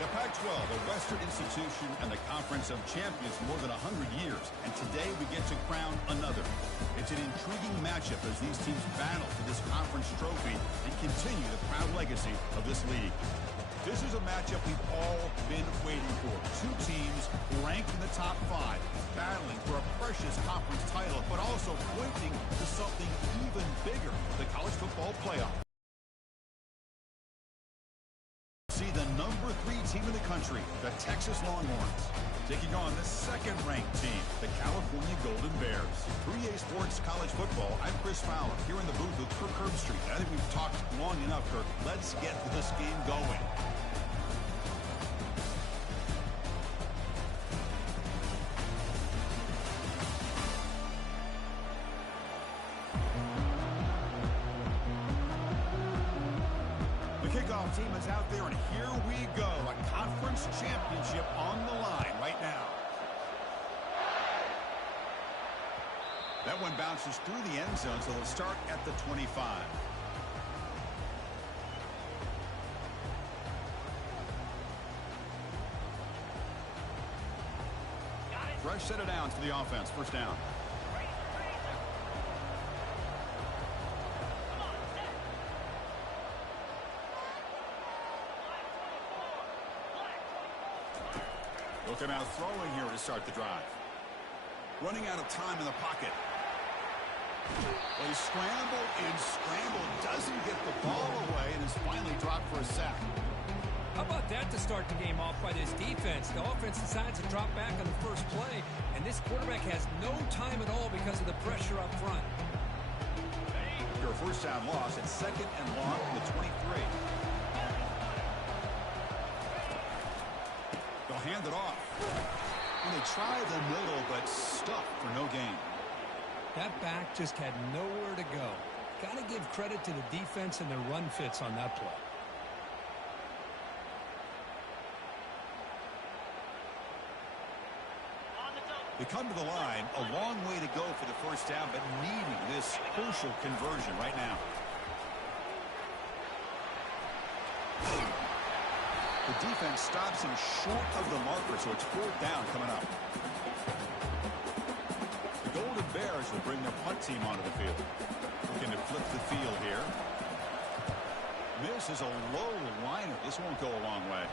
The Pac-12, a Western institution and the Conference of Champions for more than 100 years. And today we get to crown another. It's an intriguing matchup as these teams battle for this conference trophy and continue the proud legacy of this league. This is a matchup we've all been waiting for. Two teams ranked in the top 5, battling for a precious conference title, but also pointing to something even bigger, the college football playoff. See the number 3 team in the country, the Texas Longhorns, taking on the second-ranked team, the California Golden Bears. 3A Sports College Football, I'm Chris Fowler, here in the booth with Kirk Herbstreit. I think we've talked long enough, Kirk. Let's get this game going. Kickoff team is out there, and here we go. A conference championship on the line right now. That one bounces through the end zone, so they'll start at the 25. Fresh set of downs for the offense. First down. Looking out throwing here to start the drive. Running out of time in the pocket. Well, he scrambled and scrambled. Doesn't get the ball away and is finally dropped for a sack. How about that to start the game off by this defense? The offense decides to drop back on the first play, and this quarterback has no time at all because of the pressure up front. Your first down loss at 2nd and long from the 23. They'll hand it off. And they try the middle, but stuck for no gain. That back just had nowhere to go. Got to give credit to the defense and their run fits on that play. They come to the line, a long way to go for the first down, but needing this crucial conversion right now. The defense stops him short of the marker, so it's 4th down coming up. The Golden Bears will bring their punt team onto the field. Looking to flip the field here. This is a low liner. This won't go a long way.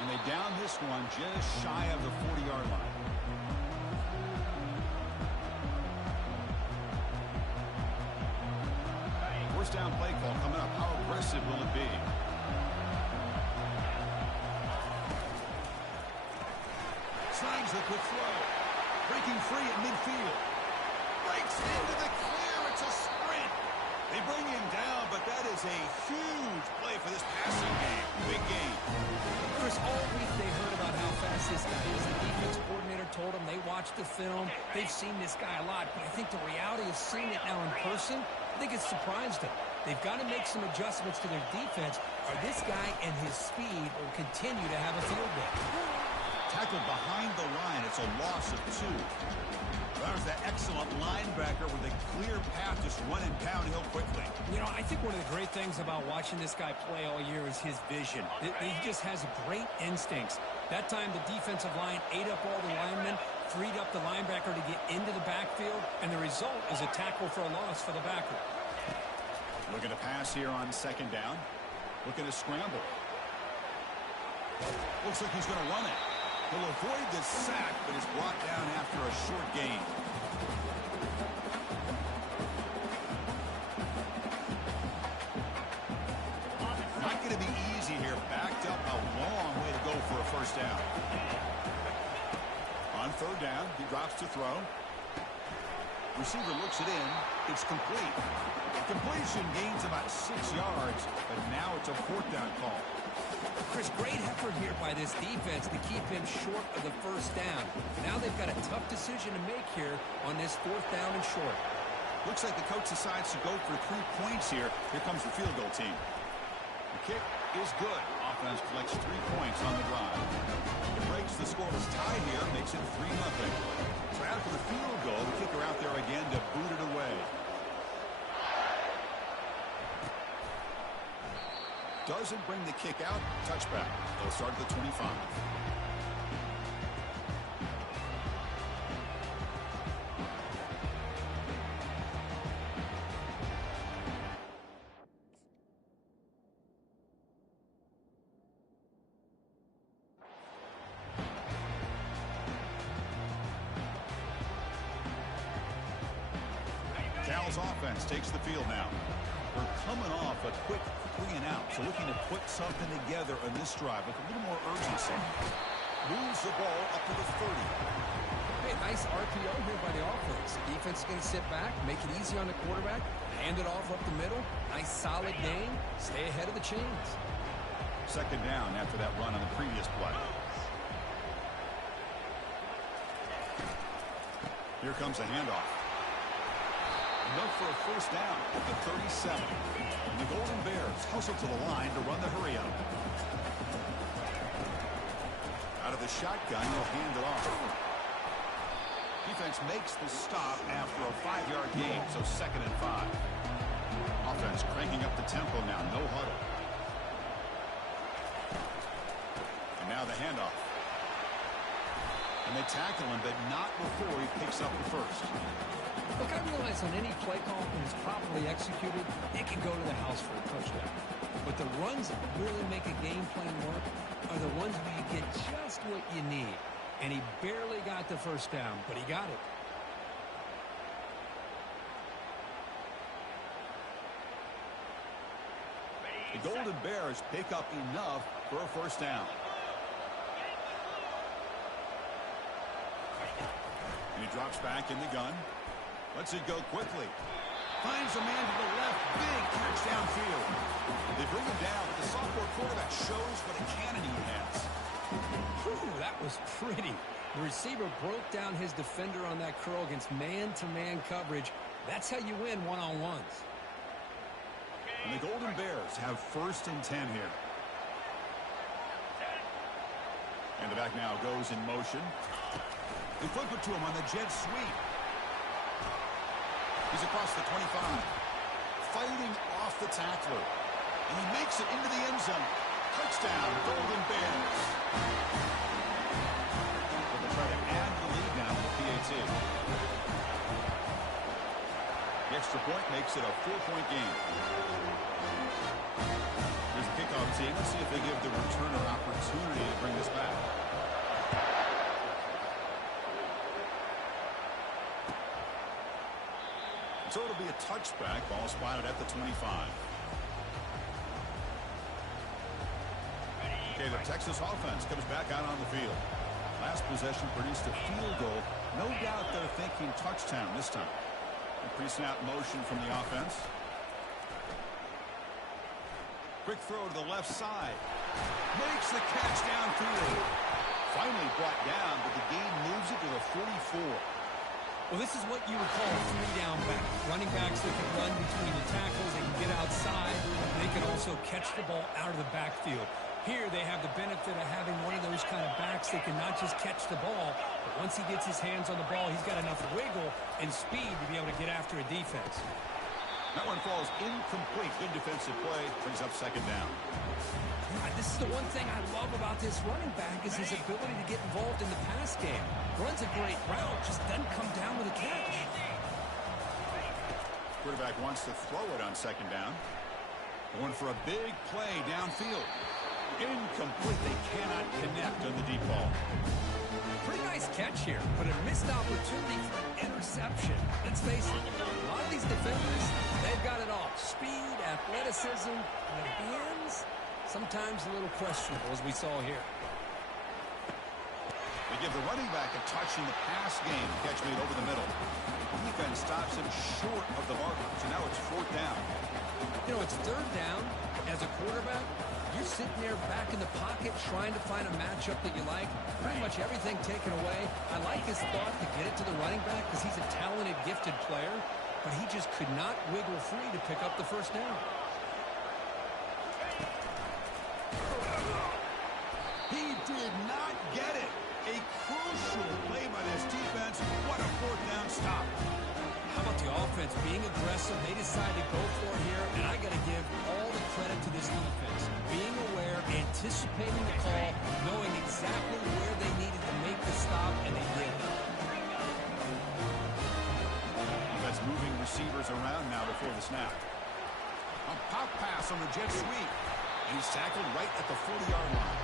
And they down this one just shy of the 40-yard line. First down play call coming up. How aggressive will it be? Slangs the quick throw. Breaking free at midfield. Breaks into the clear. It's a sprint. They bring him down, but that is a huge play for this passing game. Big game. Chris, all week they heard about how fast this guy is. The defense coordinator told them they watched the film. They've seen this guy a lot, but I think the reality of seeing it now in person, I think it's surprised them. They've got to make some adjustments to their defense, or this guy and his speed will continue to have a field day. Tackled behind the line. It's a loss of 2. That was that excellent linebacker with a clear path, just running downhill quickly. You know, I think one of the great things about watching this guy play all year is his vision. He just has great instincts. That time, the defensive line ate up all the linemen, freed up the linebacker to get into the backfield, and the result is a tackle for a loss for the backer. Looking to pass here on 2nd down. Looking to scramble. Looks like he's going to run it. He'll avoid the sack, but is brought down after a short gain. Not going to be easy here. Backed up a long way to go for a first down. On 3rd down, he drops to throw. Receiver looks it in. It's complete. Completion gains about 6 yards, but now it's a 4th down call. Chris, great effort here by this defense to keep him short of the first down. Now they've got a tough decision to make here on this 4th down and short. Looks like the coach decides to go for 3 points here. Here comes the field goal team. The kick is good. Offense collects 3 points on the drive. It breaks the scoreless tie here, makes it 3-0. So after the field goal, the kicker out there again to boot it away. Doesn't bring the kick out. Touchback. They'll start at the 25. Cal's offense takes the field now. We're coming off a quick 3 and out, so looking to put something together on this drive with a little more urgency. Moves the ball up to the 30. Hey, nice RPO here by the offense. Defense is going to sit back, make it easy on the quarterback, hand it off up the middle. Nice solid game. Stay ahead of the chains. Second down after that run on the previous play. Here comes a handoff. Enough for a first down at the 37. And the Golden Bears hustle to the line to run the hurry up. Out of the shotgun, they'll hand it off. Defense makes the stop after a 5-yard gain, so 2nd and 5. Offense cranking up the tempo now, no huddle. And now the handoff. And they tackle him, but not before he picks up the first. Look, I realize on any play call, when it's properly executed, it can go to the house for a touchdown. But the runs that really make a game plan work are the ones where you get just what you need. And he barely got the first down, but he got it. The Golden Bears pick up enough for a first down. And he drops back in the gun. Lets it go quickly. Finds a man to the left. Big catch downfield. They bring him down. The sophomore quarterback shows what a cannon he has. Whew, that was pretty. The receiver broke down his defender on that curl against man-to-man coverage. That's how you win one-on-ones. And the Golden Bears have 1st and 10 here. And the back now goes in motion. They flip it to him on the jet sweep. He's across the 25. Fighting off the tackler. And he makes it into the end zone. Touchdown, Golden Bears. They'll try to add the lead now with the PAT. The extra point makes it a 4-point game. Here's the kickoff team. Let's see if they give the returner opportunity to bring this back. So it'll be a touchback. Ball spotted at the 25. Okay, the Texas offense comes back out on the field. Last possession produced a field goal. No doubt they're thinking touchdown this time. A pre-snap motion from the offense. Quick throw to the left side. Makes the catch downfield. Finally brought down, but the gain moves it to the 44. Well, this is what you would call a 3-down back. Running backs that can run between the tackles, they can get outside, and they can also catch the ball out of the backfield. Here they have the benefit of having one of those kind of backs that can not just catch the ball, but once he gets his hands on the ball, he's got enough wiggle and speed to be able to get after a defense. That one falls incomplete. Good defensive play. Brings up 2nd down. This is the one thing I love about this running back is his ability to get involved in the pass game. Runs a great route, just doesn't come down with a catch. Quarterback wants to throw it on 2nd down. Going for a big play downfield. Incomplete. They cannot connect on the deep ball. Pretty nice catch here, but a missed opportunity for an interception. Let's face it, a lot of these defenders, they've got it all. Speed, athleticism, and hands, sometimes a little questionable, as we saw here. They give the running back a touch in the pass game. Catch made over the middle. The defense stops him short of the marker, so now it's 4th down. You know, it's 3rd down. As a quarterback, you're sitting there back in the pocket trying to find a matchup that you like. Pretty much everything taken away. I like his thought to get it to the running back because he's a talented, gifted player, but he just could not wiggle free to pick up the 1st down. He did not get it. A crucial play by this defense. What a 4th down stop. How about the offense being aggressive? They decided to go for it here, and I got to give all the credit to this defense. anticipating the call, knowing exactly where they needed to make the stop, and they did. That's moving receivers around now before the snap. A pop pass on the jet sweep. And he's tackled right at the 40-yard line.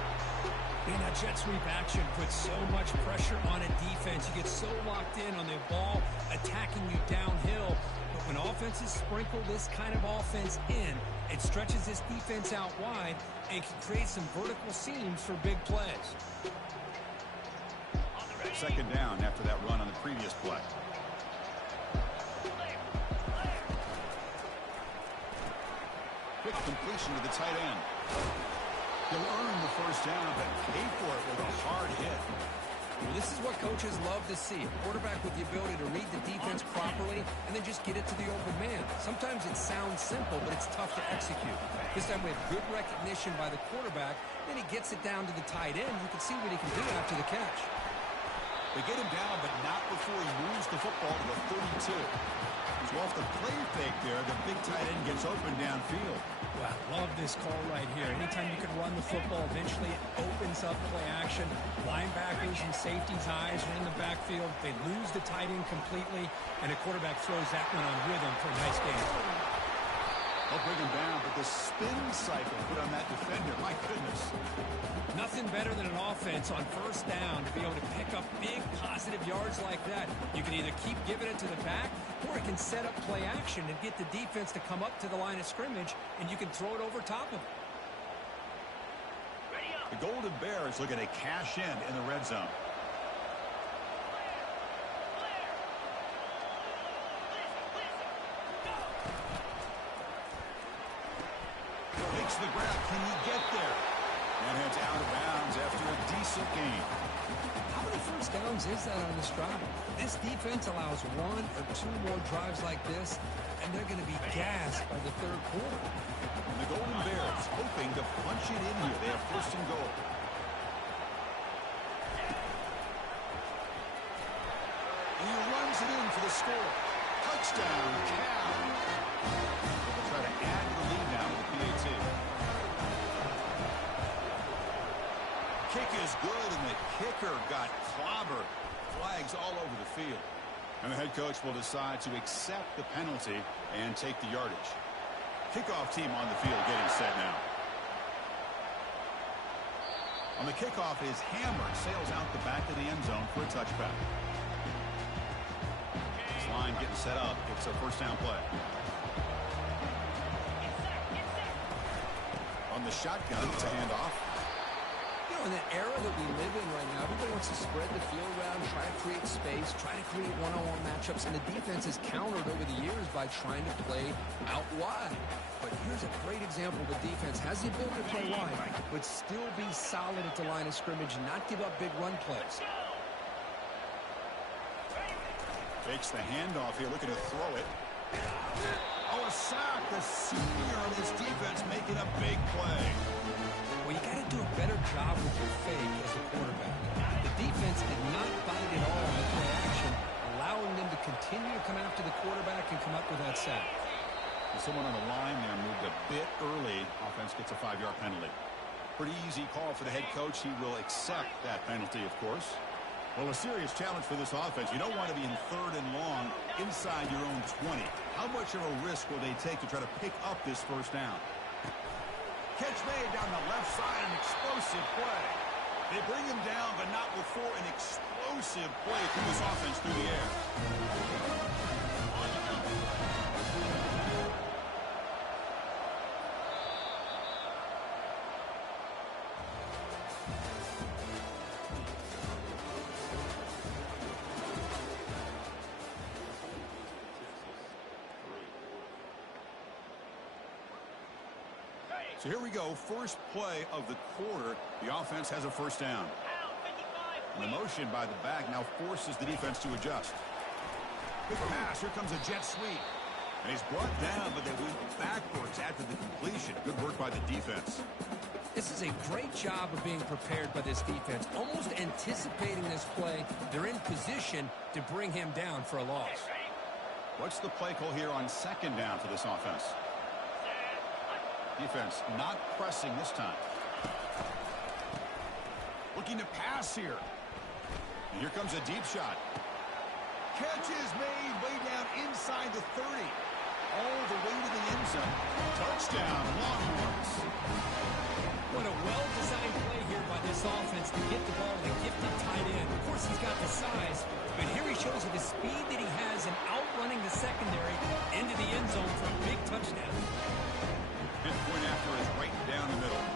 And that jet sweep action puts so much pressure on a defense. You get so locked in on the ball attacking you downhill. But when offenses sprinkle this kind of offense in, it stretches this defense out wide and can create some vertical seams for big plays. Second down after that run on the previous play. Quick completion to the tight end. He'll earn the first down, but pay for it with a hard hit. Well, this is what coaches love to see. A quarterback with the ability to read the defense properly and then just get it to the open man. Sometimes it sounds simple, but it's tough to execute. This time we have good recognition by the quarterback. Then he gets it down to the tight end. You can see what he can do after the catch. They get him down, but not before he moves the football to the 32. So off the play fake there, the big tight end gets open downfield. Well, I love this call right here. Anytime you can run the football, eventually it opens up play action. Linebackers and safeties' eyes are in the backfield. They lose the tight end completely, and the quarterback throws that one on rhythm for a nice game. They'll bring him down, but the spin cycle put on that defender, my goodness. Nothing better than an offense on first down to be able to pick up big positive yards like that. You can either keep giving it to the back, or it can set up play action and get the defense to come up to the line of scrimmage, and you can throw it over top of it. The Golden Bears looking to cash in the red zone. Makes the grab. Can he get there? And heads out of bounds after a decent game. How many first downs is that on this drive? This defense allows one or two more drives like this, and they're going to be gassed by the third quarter. And the Golden Bears hoping to punch it in here. They have first and goal. And he runs it in for the score. Touchdown, Cal. They'll try to add to the lead now with the PAT. Kick is good, and the kicker got clobbered. Flags all over the field. And the head coach will decide to accept the penalty and take the yardage. Kickoff team on the field getting set now. On the kickoff is Hammer. Sails out the back of the end zone for a touchback. This line getting set up. It's a first down play. On the shotgun, it's a handoff. You know, in that era that we live in right now, everybody wants to spread the field around, try to create space, try to create one-on-one matchups, and the defense has countered over the years by trying to play out wide. But here's a great example. The defense has the ability to play wide, but still be solid at the line of scrimmage, not give up big run plays. Fakes the handoff here, looking to throw it. Oh, a sack. The senior on his defense making a big play. Well, you got to do a better job with your fake as a quarterback. The defense did not bite at all on the play action, allowing them to continue to come after the quarterback and come up with that sack. Someone on the line there moved a bit early. Offense gets a 5-yard penalty. Pretty easy call for the head coach. He will accept that penalty, of course. Well, a serious challenge for this offense. You don't want to be in third and long inside your own 20. How much of a risk will they take to try to pick up this first down? Catch made down the left side, an explosive play. They bring him down, but not before an explosive play from this offense through the air. So here we go, first play of the quarter. The offense has a first down. And the motion by the back now forces the defense to adjust. Good pass, here comes a jet sweep. And he's brought down, but they went backwards after the completion. Good work by the defense. This is a great job of being prepared by this defense. Almost anticipating this play, they're in position to bring him down for a loss. What's the play call here on second down for this offense? Defense not pressing this time. Looking to pass here. And here comes a deep shot. Catch is made way down inside the 30. All the way to the end zone. Touchdown, Longhorns. What a well-designed play here by this offense to get the ball to the gifted tight end. Of course, he's got the size, but here he shows you the speed that he has in outrunning the secondary into the end zone for a big touchdown. And point after is right down the middle.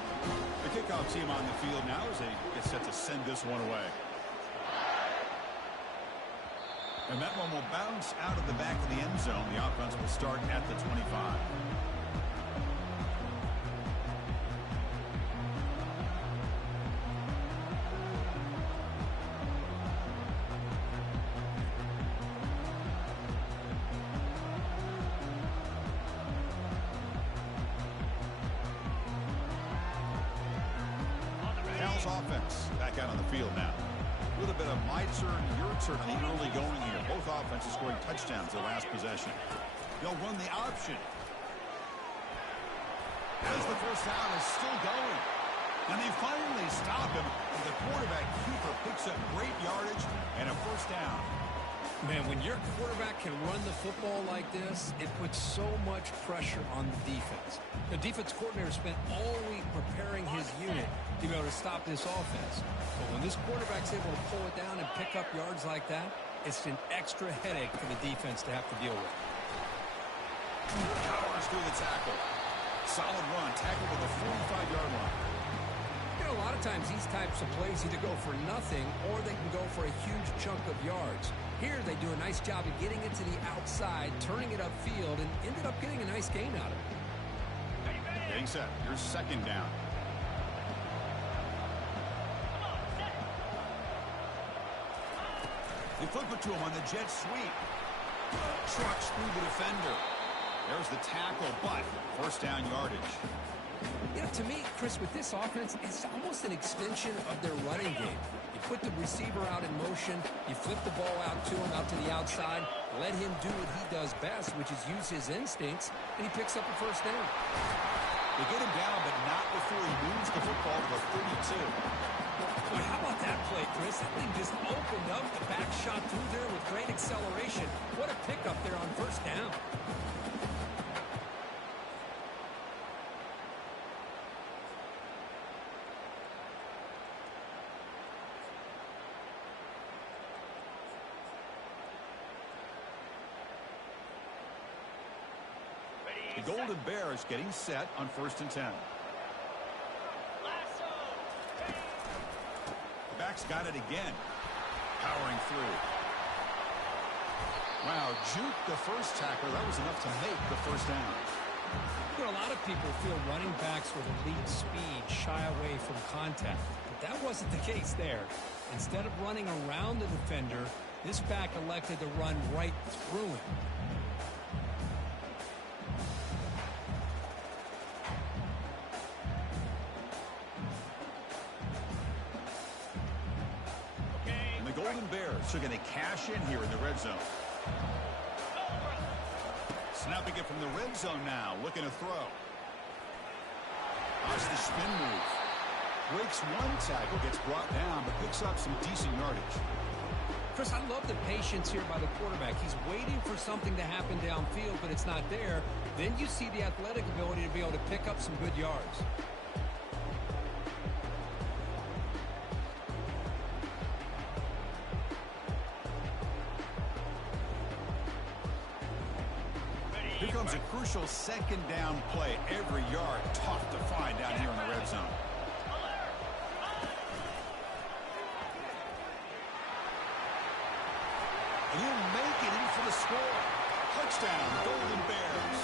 The kickoff team on the field now as they get set to send this one away. And that one will bounce out of the back of the end zone. The offense will start at the 25. Offense back out on the field now. A little bit of my turn, your turn in the early going here. Both offenses scoring touchdowns their last possession. They'll run the option. As the first down is still going. And they finally stop him. And the quarterback keeper picks up great yardage and a first down. Man, when your quarterback can run the football like this, it puts so much pressure on the defense. The defense coordinator spent all week preparing his unit to be able to stop this offense. But when this quarterback's able to pull it down and pick up yards like that, it's an extra headache for the defense to have to deal with. Powers through the tackle. Solid run. Tackle to the 45-yard line. You know, a lot of times these types of plays either go for nothing or they can go for a huge chunk of yards. Here they do a nice job of getting it to the outside, turning it upfield, and ended up getting a nice gain out of it. Getting set. Here's second down. They flip it to him on the jet sweep. Trucks through the defender. There's the tackle, but first down yardage. You know, to me, Chris, with this offense, it's almost an extension of their running game. You put the receiver out in motion, you flip the ball out to him, out to the outside, let him do what he does best, which is use his instincts, and he picks up a first down. They get him down, but not before he moves the football to the 32. Boy, how about that play, Chris? That thing just opened up, the back shot through there with great acceleration. What a pickup there on first down. The Golden Bears getting set on 1st and 10. The back's got it again. Powering through. Wow, juke the first tackler. That was enough to make the first down. You know, a lot of people feel running backs with elite speed shy away from contact. But that wasn't the case there. Instead of running around the defender, this back elected to run right through him. Golden Bears are going to cash in here in the red zone. Snapping it from the red zone now, looking to throw. Watch the spin move. Breaks one tackle, gets brought down, but picks up some decent yardage. Chris, I love the patience here by the quarterback. He's waiting for something to happen downfield, but it's not there. Then you see the athletic ability to be able to pick up some good yards. Here comes a crucial second down play. Every yard tough to find down here in the red zone. And he'll make it in for the score. Touchdown, Golden Bears.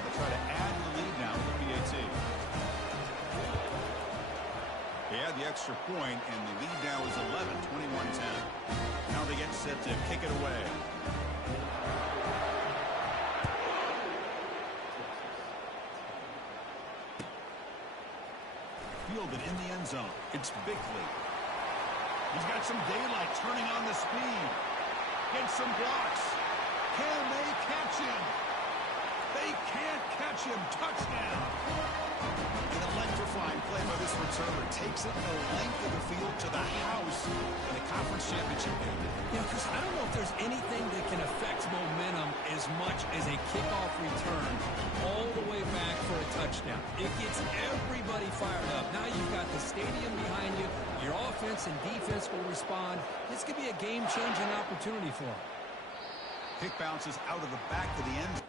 They'll try to add to the lead now with the PAT. They had the extra point, and the lead now is 11, 21-10. Now they get set to kick it away. Fielded in the end zone. It's Bickley. He's got some daylight, turning on the speed. Gets some blocks. Can they catch him? They can't catch him. Touchdown. An electrifying play by this returner takes it the length of the field to the house in the conference championship game. Yeah, Chris, I don't know if there's anything that can affect momentum as much as a kickoff return all the way back for a touchdown. It gets everybody fired up. Now you've got the stadium behind you. Your offense and defense will respond. This could be a game-changing opportunity for them. Kick bounces out of the back of the end.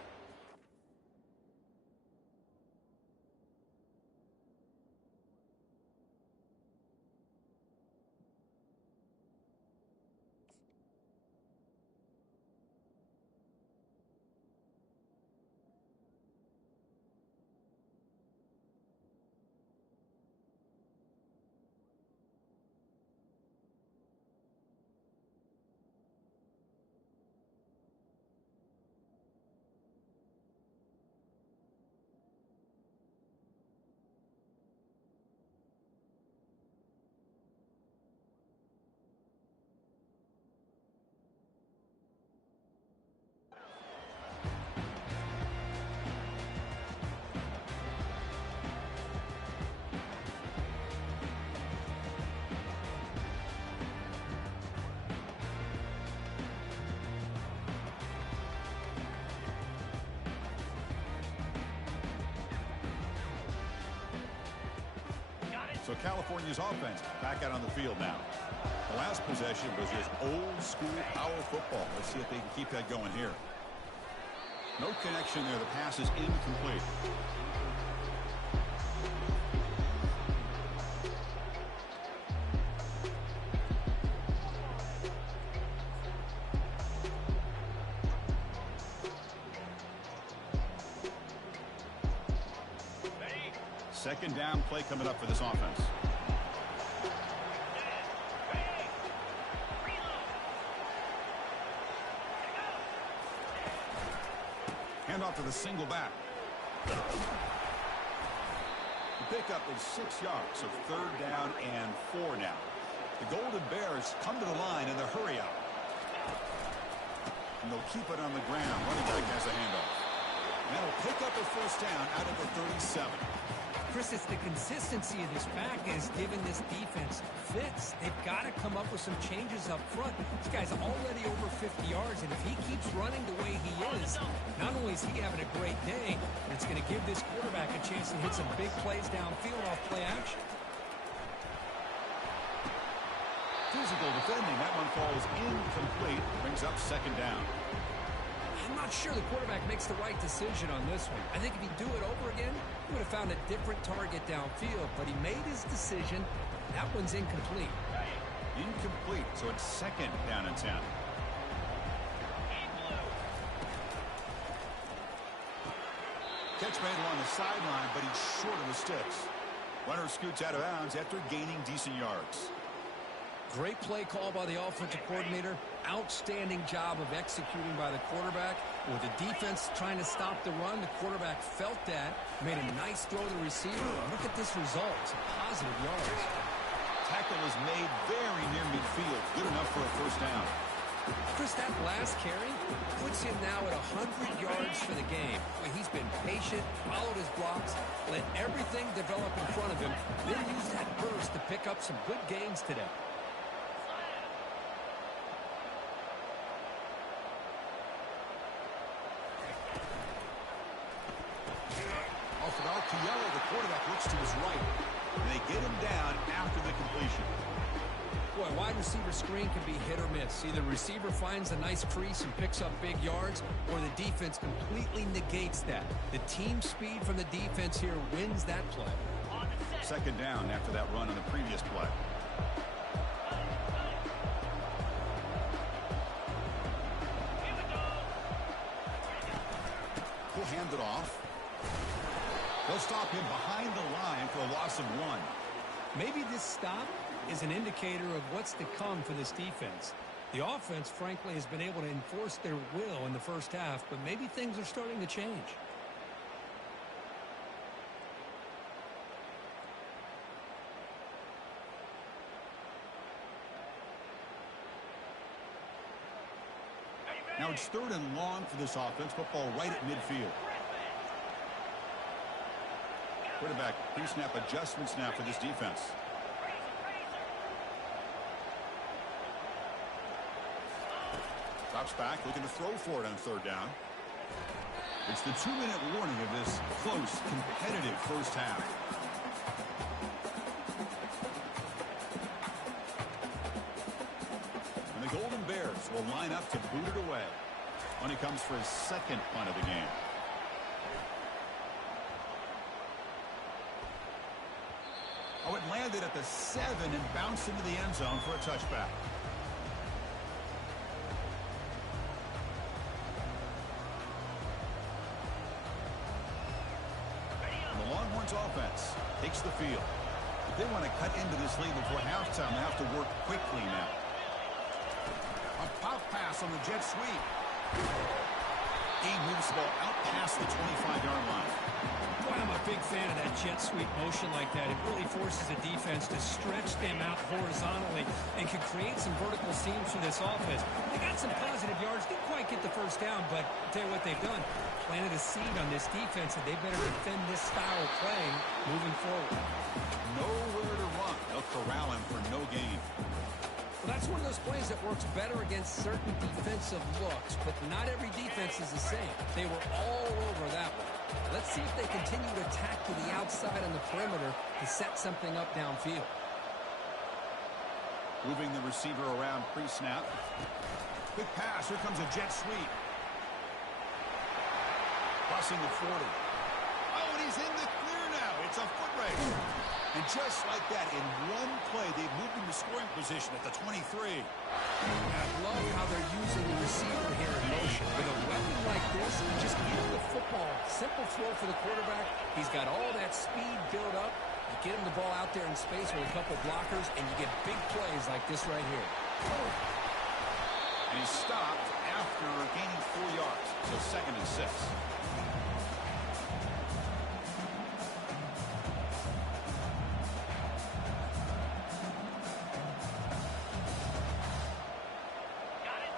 So California's offense back out on the field now. The last possession was just old school power football. Let's see if they can keep that going here. No connection there. The pass is incomplete. Second down play coming up for this offense. Hand off to the single back. The pickup is 6 yards, so third down and 4 now. The Golden Bears come to the line in the hurry out. And they'll keep it on the ground. Running back has a handoff. And that'll pick up a first down out of the 37. Chris, it's the consistency of this back is giving this defense fits. They've got to come up with some changes up front. This guy's already over 50 yards, and if he keeps running the way he is, not only is he having a great day, but it's going to give this quarterback a chance to hit some big plays downfield off play action. Physical defending. That one falls incomplete. Brings up second down. I'm not sure the quarterback makes the right decision on this one. I think if he'd do it over again, he would have found a different target downfield, but he made his decision. That one's incomplete. Incomplete, so it's second down and 10. Catch made along the sideline, but he's short of the sticks. Runner scoots out of bounds after gaining decent yards. Great play call by the offensive coordinator. Outstanding job of executing by the quarterback. With the defense trying to stop the run, the quarterback felt that. Made a nice throw to the receiver. Look at this result. Some positive yards. Tackle is made very near midfield. Good enough for a first down. Chris, that last carry puts him now at 100 yards for the game. He's been patient, followed his blocks, let everything develop in front of him, then used that burst to pick up some good gains today. The quarterback looks to his right, and they get him down after the completion. Boy, wide receiver screen can be hit or miss. Either the receiver finds a nice crease and picks up big yards, or the defense completely negates that. The team speed from the defense here wins that play. Second down after that run on the previous play. He'll hand it off. They'll stop him behind the line for a loss of 1. Maybe this stop is an indicator of what's to come for this defense. The offense, frankly, has been able to enforce their will in the first half, but maybe things are starting to change. Now it's third and long for this offense. Football right at midfield. Quarterback pre-snap adjustments now for this defense. Drops back, looking to throw for it on third down. It's the 2-minute warning of this close, competitive first half. And the Golden Bears will line up to boot it away when he comes for his second punt of the game. Oh, it landed at the 7 and bounced into the end zone for a touchback. And the Longhorns offense takes the field. If they want to cut into this lead before halftime, they have to work quickly now. A pop pass on the jet sweep. He moves the ball out past the 25-yard line. Boy, I'm a big fan of that jet sweep motion like that. It really forces a defense to stretch them out horizontally and can create some vertical seams for this offense. They got some positive yards. Didn't quite get the first down, but I'll tell you what they've done. Planted a seed on this defense, and they better defend this style of play moving forward. Nowhere to run. They'll corral him for no gain. Well, that's one of those plays that works better against certain defensive looks, but not every defense is the same. They were all over that one. Let's see if they continue to attack to the outside on the perimeter to set something up downfield. Moving the receiver around pre-snap. Quick pass. Here comes a jet sweep. Crossing the 40. Oh, and he's in the clear now. It's a foot race. And just like that, in one play, they've moved into scoring position at the 23. I love how they're using the receiver here in motion. With a weapon like this, just give him the football. Simple throw for the quarterback. He's got all that speed built up. You get him the ball out there in space with a couple blockers, and you get big plays like this right here. And he's stopped after gaining 4 yards. So 2nd and 6.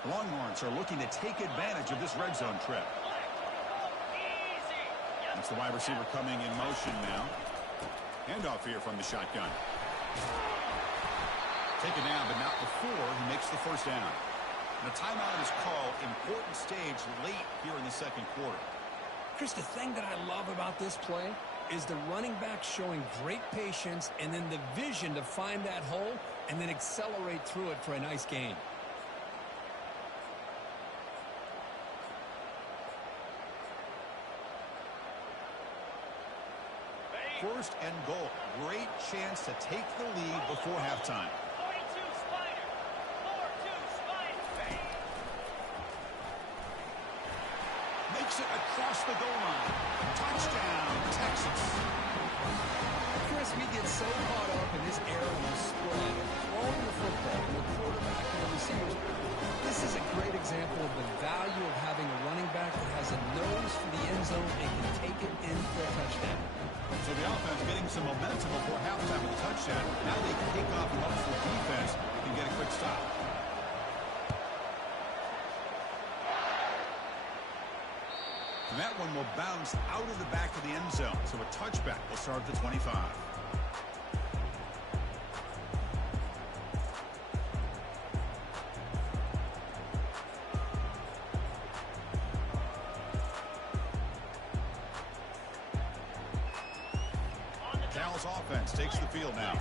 Longhorns are looking to take advantage of this red zone trip. That's the wide receiver coming in motion now. Handoff here from the shotgun. Taken down, but not before he makes the first down. And a timeout is called. Important stage late here in the second quarter. Chris, the thing that I love about this play is the running back showing great patience and then the vision to find that hole and then accelerate through it for a nice gain. First and goal. Great chance to take the lead before halftime. 42 Spider. 4-2 Spider. Makes it across the goal line. Touchdown, Texas. Chris, we get so caught up in this era of the spread and throwing the football to the quarterback and the receivers. This is a great example of the value of having a running back that has a nose for the end zone and can take it in for a touchdown. So the offense getting some momentum before halftime with a touchdown. Now they can kick off and hope for defense and get a quick stop. And that one will bounce out of the back of the end zone. So a touchback will start at the 25. Offense takes the field now.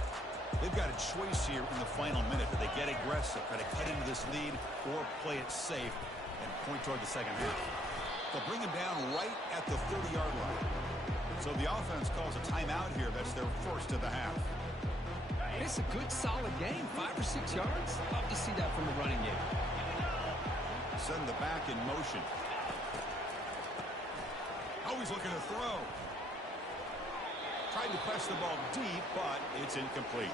They've got a choice here in the final minute. Do they get aggressive, try to cut into this lead, or play it safe and point toward the second half? They'll bring him down right at the 30-yard line. So the offense calls a timeout here. That's their first of the half. It's a good, solid game. 5 or 6 yards. Love to see that from the running game. Send the back in motion. Oh, he's looking to throw. Tried to press the ball deep, but it's incomplete.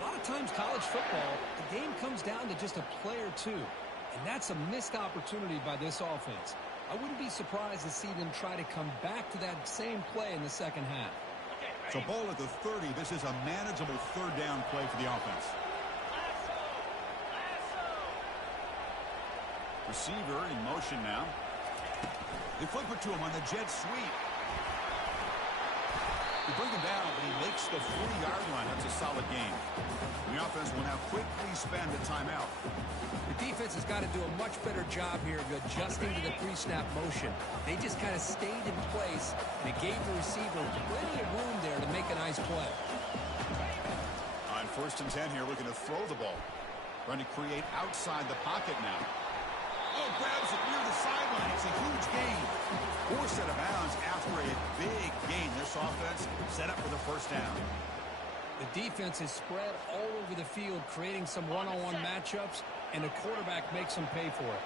A lot of times college football, the game comes down to just a play or two. And that's a missed opportunity by this offense. I wouldn't be surprised to see them try to come back to that same play in the second half. So ball at the 30. This is a manageable third down play for the offense. Receiver in motion now. They flip it to him on the jet sweep. You bring him down, but he makes the 40-yard line. That's a solid gain. The offense will now quickly spend a timeout. The defense has got to do a much better job here of adjusting to the pre-snap motion. They just kind of stayed in place, and it gave the receiver plenty of room there to make a nice play. On 1st and 10 here, looking to throw the ball. Trying to create outside the pocket now. Oh, grabs it near the sideline. It's a huge gain. Forced out of bounds after a big gain. This offense set up for the first down. The defense is spread all over the field, creating some one-on-one matchups, and the quarterback makes them pay for it.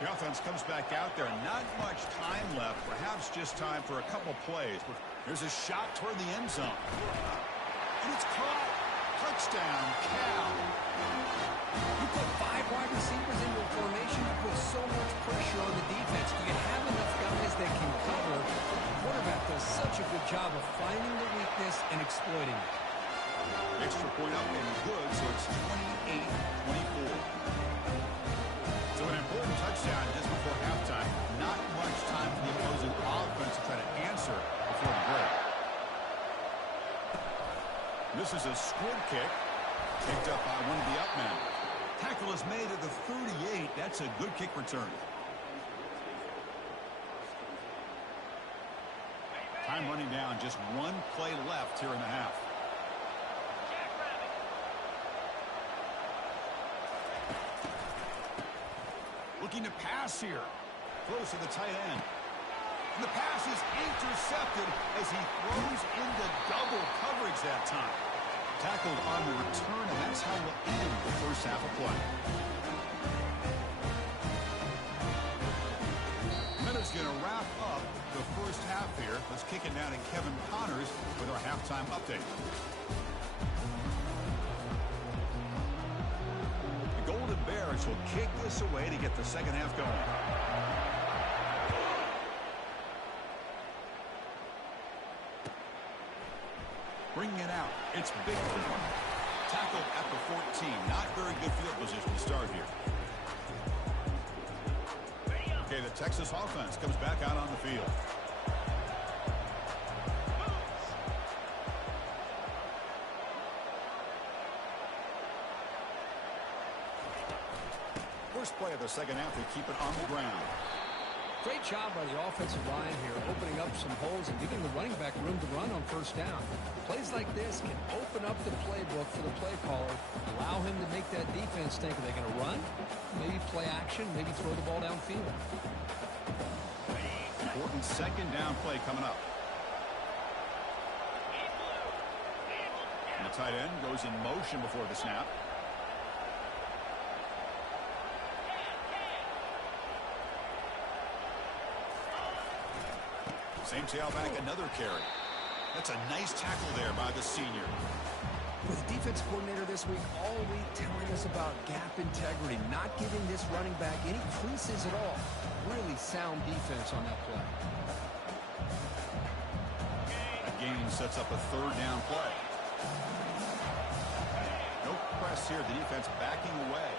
The offense comes back out there. Not much time left. Perhaps just time for a couple plays. There's a shot toward the end zone. And it's caught. Touchdown, Cal. You put 5 wide receivers into a formation, you put so much pressure on the defense. Do you have enough guys that can cover? The quarterback does such a good job of finding the weakness and exploiting it. Extra point up and good, so it's 28-24. So an important touchdown just before halftime. Not much time for the opposing offense to try to answer before the break. This is a squib kick. Picked up by one of the up men. Tackle is made at the 38. That's a good kick return. Time running down. Just one play left here in the half. Looking to pass here. Close to the tight end. And the pass is intercepted as he throws into double coverage that time. Tackled on the return, and that's how we'll end the first half of play. And that is going to wrap up the first half here. Let's kick it down to Kevin Connors with our halftime update. The Golden Bears will kick this away to get the second half going. Bringing it out. It's big for him. Tackled at the 14. Not very good field position to start here. Okay, the Texas offense comes back out on the field. First play of the second half, they keep it on the ground. Great job by the offensive line here, opening up some holes and giving the running back room to run on first down. Plays like this can open up the playbook for the play caller, allow him to make that defense think, are they going to run? Maybe play action, maybe throw the ball downfield. Important second down play coming up. And the tight end goes in motion before the snap. Same tailback, another carry. That's a nice tackle there by the senior. With the defense coordinator this week, all week telling us about gap integrity, not giving this running back any creases at all. Really sound defense on that play. That gain sets up a third down play. No press here. The defense backing away.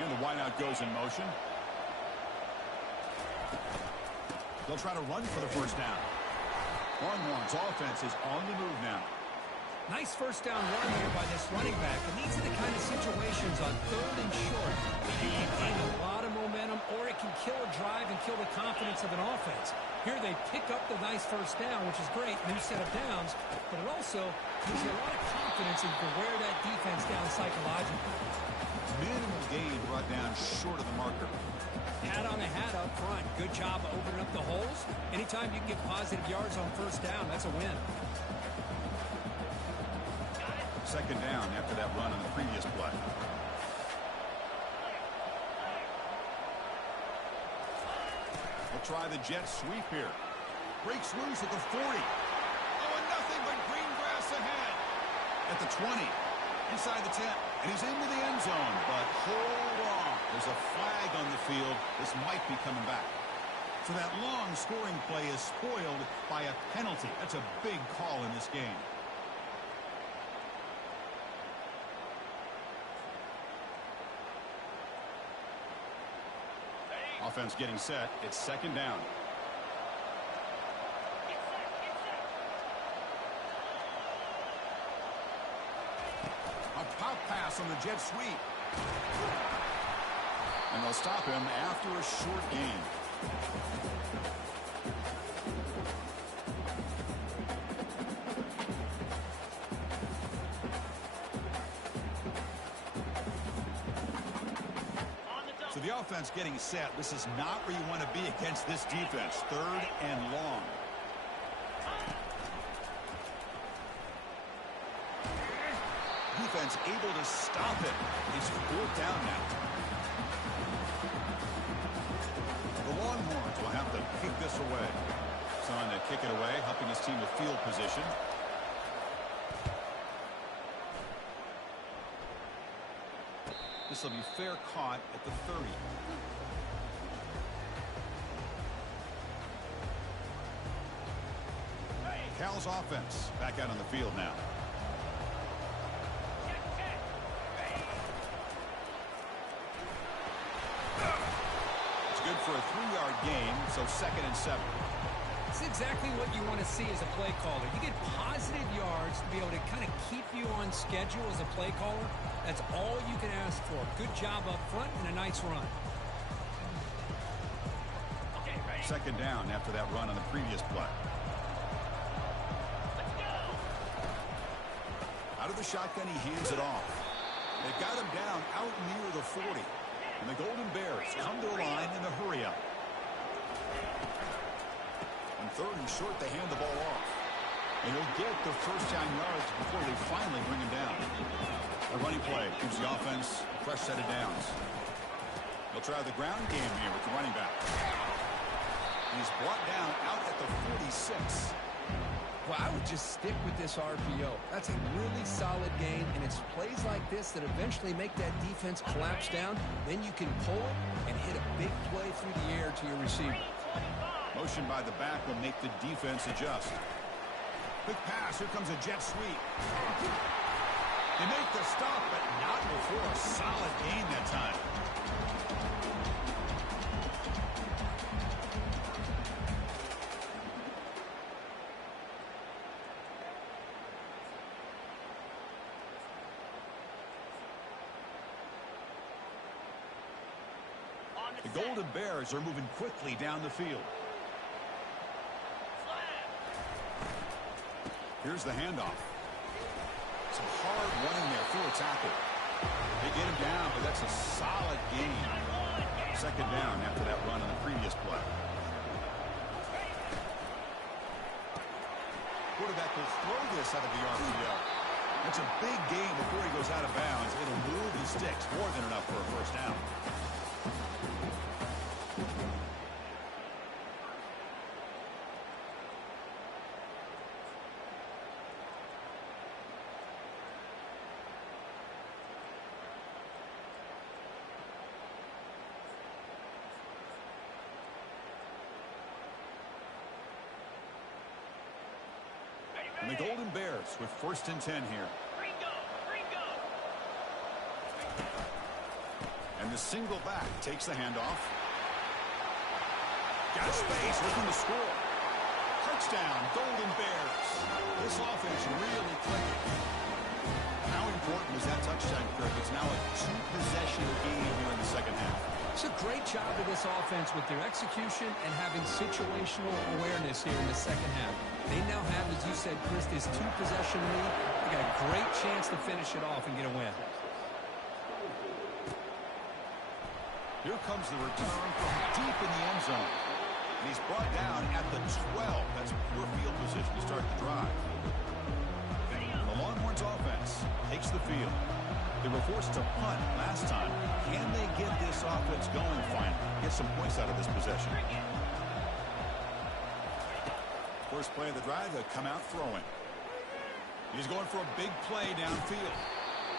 And the wideout goes in motion. They'll try to run for the first down. Longhorns offense is on the move now. Nice first down run here by this running back. And these are the kind of situations on third and short that you can gain a lot of momentum, or it can kill a drive and kill the confidence of an offense. Here they pick up the nice first down, which is great, new set of downs, but it also gives you a lot of confidence and you can wear that defense down psychologically. Minimal gain brought down short of the marker. Hat on a hat up front. Good job of opening up the holes. Anytime you can get positive yards on first down, that's a win. Second down after that run on the previous play. We'll try the jet sweep here. Breaks loose at the 40. Oh, and nothing but green grass ahead. At the 20. Inside the 10. And he's into the end zone. But hold on. There's a flag on the field. This might be coming back. So that long scoring play is spoiled by a penalty. That's a big call in this game. Offense getting set. It's second down. pass on the jet sweep. And they'll stop him after a short gain. So the offense getting set. This is not where you want to be against this defense. 3rd and long. Defense able to stop it. It's 4th down now. The Longhorns will have to kick this away. So on to kick it away, helping his team with field position. This will be fair caught at the 30. Cal's offense back out on the field now. It's good for a 3-yard gain, so 2nd and 7. It's exactly what you want to see as a play caller. You get positive yards to be able to kind of keep you on schedule as a play caller. That's all you can ask for. Good job up front and a nice run. 2nd down after that run on the previous play. Out of the shotgun, he hands it off. They've got him down out near the 40. And the Golden Bears come to the line in the hurry up. On 3rd and short, they hand the ball off. And he'll get the first down yards before they finally bring him down. A running play gives the offense a fresh set of downs. They'll try the ground game here with the running back. He's brought down out at the 46. Well, I would just stick with this RPO. That's a really solid gain, and it's plays like this that eventually make that defense collapse down. Then you can pull it and hit a big play through the air to your receiver. Motion by the back will make the defense adjust. Quick pass. Here comes a jet sweep. They make the stop, but not before a solid gain that time. The Golden Bears are moving quickly down the field. Here's the handoff. Some hard running there through a tackle. They get him down, but that's a solid gain. 2nd down after that run on the previous play. Quarterback will throw this out of the RPO. That's a big gain before he goes out of bounds. It'll move the sticks, more than enough for a first down. And the Golden Bears with 1st and 10 here. And the single back takes the handoff. Got space, looking to score. Touchdown, Golden Bears. This offense really clicking. How important was that touchdown, Kirk? It's now a 2-possession game here in the 2nd half. It's a great job of this offense with their execution and having situational awareness here in the 2nd half. They now have, as you said, Chris, this 2-possession lead. They got a great chance to finish it off and get a win. Here comes the return from deep in the end zone. And he's brought down at the 12. That's poor field position to start the drive. The Longhorns offense takes the field. They were forced to punt last time. Can they get this offense going finally? Get some points out of this possession. First play of the drive, they'll come out throwing. He's going for a big play downfield.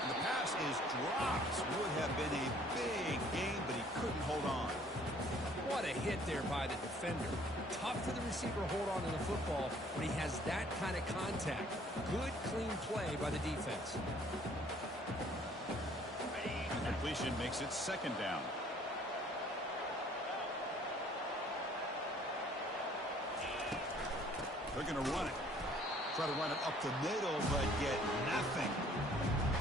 And the pass is dropped. Would have been a big game, but he couldn't hold on. What a hit there by the defender. Tough for the receiver to hold on to the football when he has that kind of contact. Good, clean play by the defense. Completion makes it 2nd down. They're going to run it. Try to run it up the middle, but get nothing.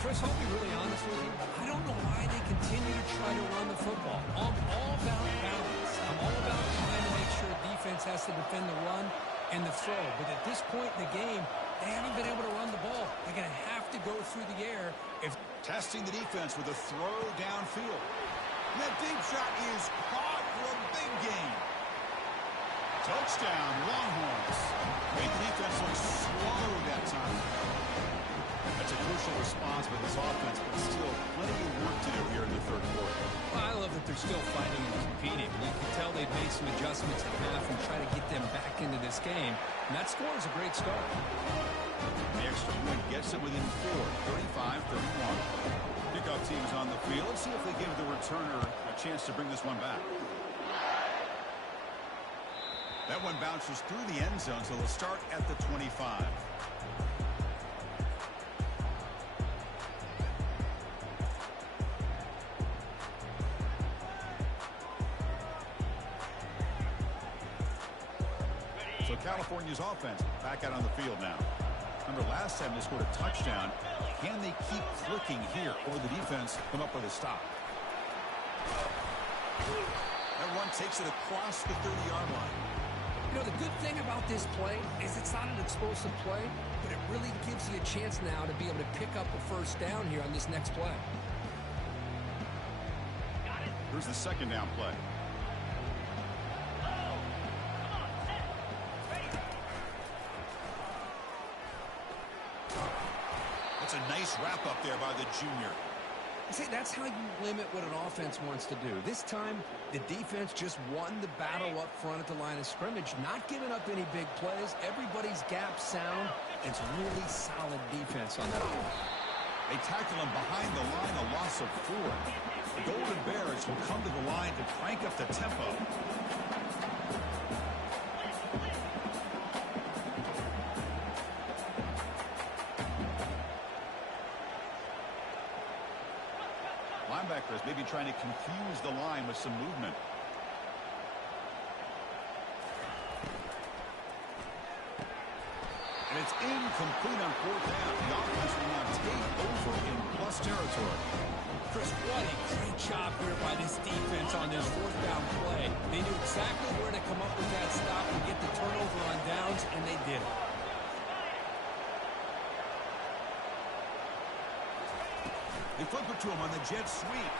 Chris, I'll be really honest with you. I don't know why they continue to try to run the football. I'm all about balance. I'm all about trying to make sure defense has to defend the run and the throw. But at this point in the game, they haven't been able to run the ball. They're going to have to go through the air. Testing the defense with a throw downfield. And that deep shot is caught for a big gain. Touchdown, Longhorns. Made the defense look slow that time. That's a crucial response by this offense, but still plenty of work to do here in the third quarter. Well, I love that they're still fighting and competing. You can tell they've made some adjustments at half and try to get them back into this game. And that score is a great start. The extra point gets it within 4, 35-31. Kickoff team is on the field. Let's see if they give the returner a chance to bring this one back. That one bounces through the end zone, so they'll start at the 25. So California's offense back out on the field now. Remember, last time they scored a touchdown. Can they keep clicking here, or the defense come up with a stop? That run takes it across the 30-yard line. You know, the good thing about this play is it's not an explosive play, but it really gives you a chance now to be able to pick up a first down here on this next play. Here's the second down play. That's a nice wrap-up there by the junior. See, that's how you limit what an offense wants to do. This time, the defense just won the battle up front at the line of scrimmage, not giving up any big plays. Everybody's gap sound. It's really solid defense on that one. They tackle him behind the line, a loss of 4. The Golden Bears will come to the line to crank up the tempo. Linebackers maybe trying to confuse the line with some movement. And it's incomplete on 4th down. The offense will now take over in plus territory. Chris, what a great job here by this defense on this 4th down play. They knew exactly where to come up with that stop and get the turnover on downs, and they did it. They flip it to him on the jet sweep.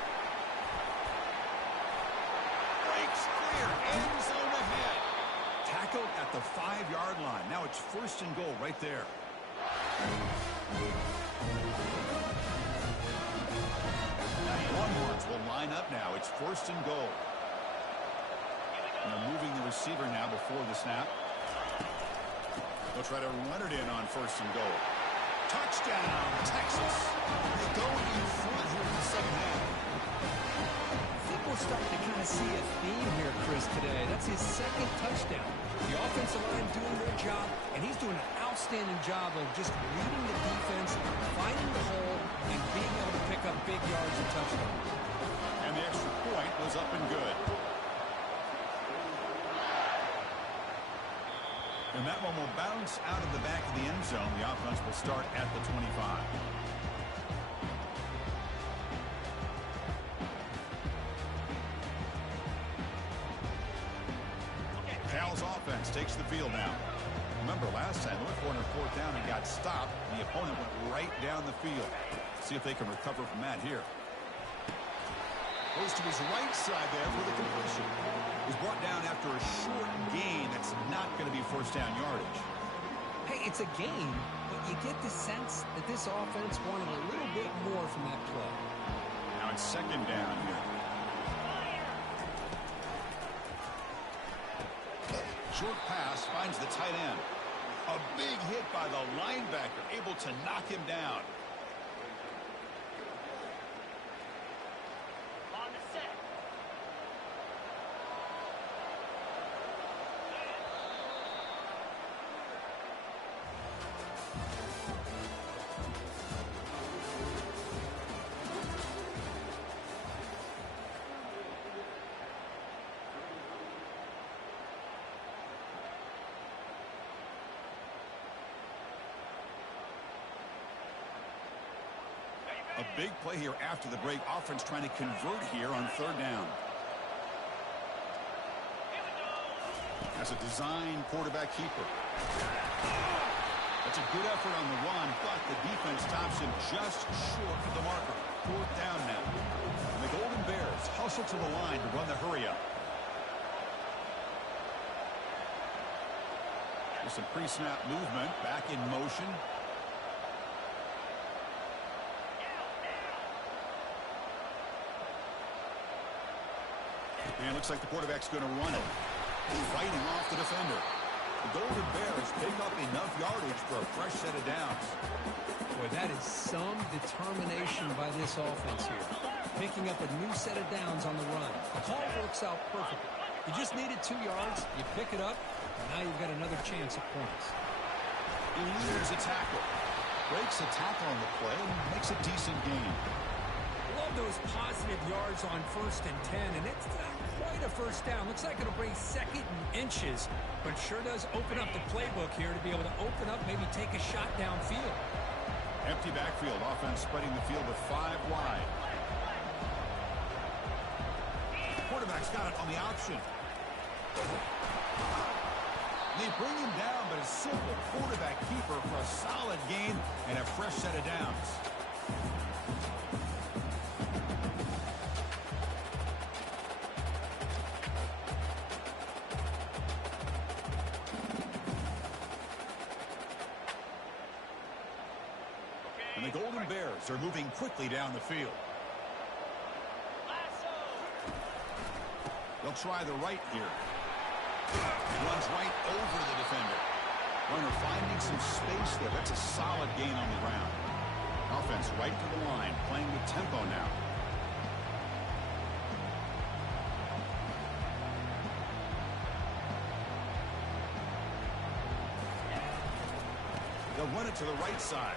Breaks clear. End zone ahead. Tackled at the 5-yard line. Now it's 1st and goal right there. Longhorns will line up now. It's 1st and goal. And they're moving the receiver now before the snap. They'll try to run it in on 1st and goal. Touchdown, Texas. They go in front here in the second half. I think we're starting to kind of see a theme here, Chris, today. That's his 2nd touchdown. The offensive line doing their job, and he's doing an outstanding job of just reading the defense, finding the hole, and being able to pick up big yards and touchdowns. And the extra point was up and good. And that one will bounce out of the back of the end zone. The offense will start at the 25. Cal's offense takes the field now. Remember, last time they went for it on 4th down and got stopped. The opponent went right down the field. See if they can recover from that here. Goes to his right side there for the completion. Was brought down after a short gain. That's not going to be 1st down yardage. Hey, it's a gain, but you get the sense that this offense wanted a little bit more from that play. Now it's 2nd down here. Short pass finds the tight end. A big hit by the linebacker, able to knock him down. On the set. A big play here after the break. Offense trying to convert here on third down. As a design quarterback keeper. That's a good effort on the run, but the defense stops him just short of the marker. Fourth down now. And the Golden Bears hustle to the line to run the hurry-up. With some pre-snap movement, back in motion. And it looks like the quarterback's going to run it. Fighting off the defender. The Golden Bears pick up enough yardage for a fresh set of downs. Boy, that is some determination by this offense here. Picking up a new set of downs on the run. The call works out perfectly. You just needed 2 yards. You pick it up. And now you've got another chance at points. He loses a tackle. Breaks a tackle on the play and makes a decent gain. Love those positive yards on 1st and 10, and it's not quite a first down. Looks like it'll bring second and inches, but sure does open up the playbook here to be able to open up, maybe take a shot downfield. Empty backfield, offense spreading the field with 5 wide. Quarterback's got it on the option. They bring him down, but a simple quarterback keeper for a solid gain and a fresh set of downs. And the Golden Bears are moving quickly down the field. They'll try the right here. Runs right over the defender. Runner finding some space there. That's a solid gain on the ground. Offense right to the line, playing with tempo now. They'll run it to the right side.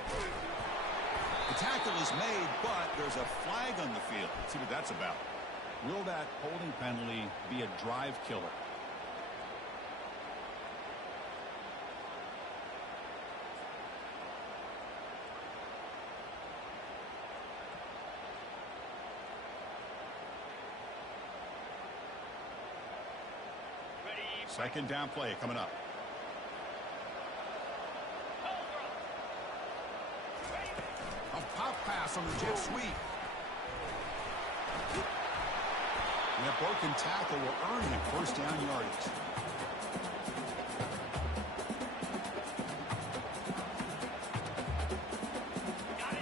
The tackle is made, but there's a flag on the field. Let's see what that's about. Will that holding penalty be a drive killer? Second down play coming up. A pop pass on the jet sweep. And that broken tackle will earn him first down yardage.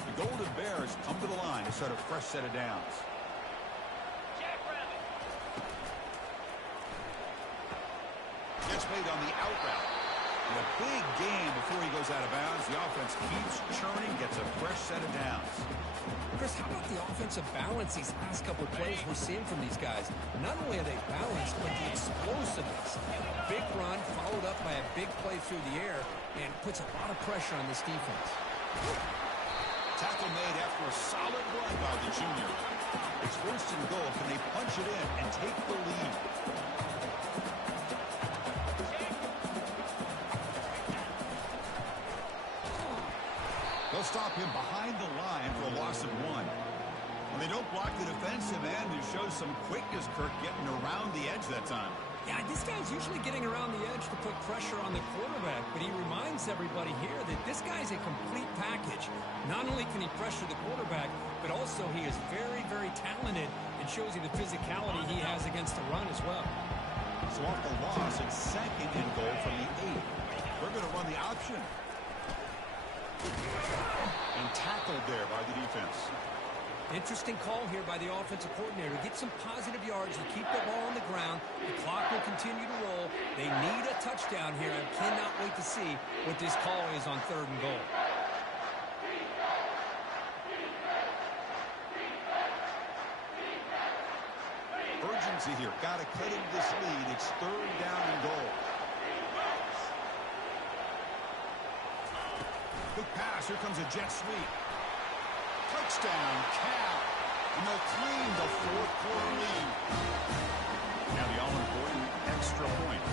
The Golden Bears come to the line to start a fresh set of downs. Gets made on the out route. And a big gain before he goes out of bounds. The offense keeps churning, gets a fresh set of downs. Chris, how about the offensive balance these last couple of plays we're seeing from these guys? Not only are they balanced, but the explosiveness. A big run followed up by a big play through the air and puts a lot of pressure on this defense. Tackle made after a solid run by the junior. It's first and goal. Can they punch it in and take the lead? They'll stop him behind the line for a loss of 1. When they don't block the defensive end, it shows some quickness, Kirk, getting around the edge that time. Yeah, this guy's usually getting around the edge to put pressure on the quarterback, but he reminds everybody here that this guy's a complete package. Not only can he pressure the quarterback, but also he is very, very talented and shows you the physicality he has against the run as well. So off the loss, it's second and goal from the 8. We're going to run the option. And tackled there by the defense. Interesting call here by the offensive coordinator. Get some positive yards and keep the ball on the ground. The clock will continue to roll. They need a touchdown here. I cannot wait to see what this call is on 3rd and goal. Urgency here. Got to cut into this lead. It's 3rd down and goal. Quick pass. Here comes a jet sweep. Touchdown, Cal. And they'll claim the 4th quarter lead. Now the all-important extra point.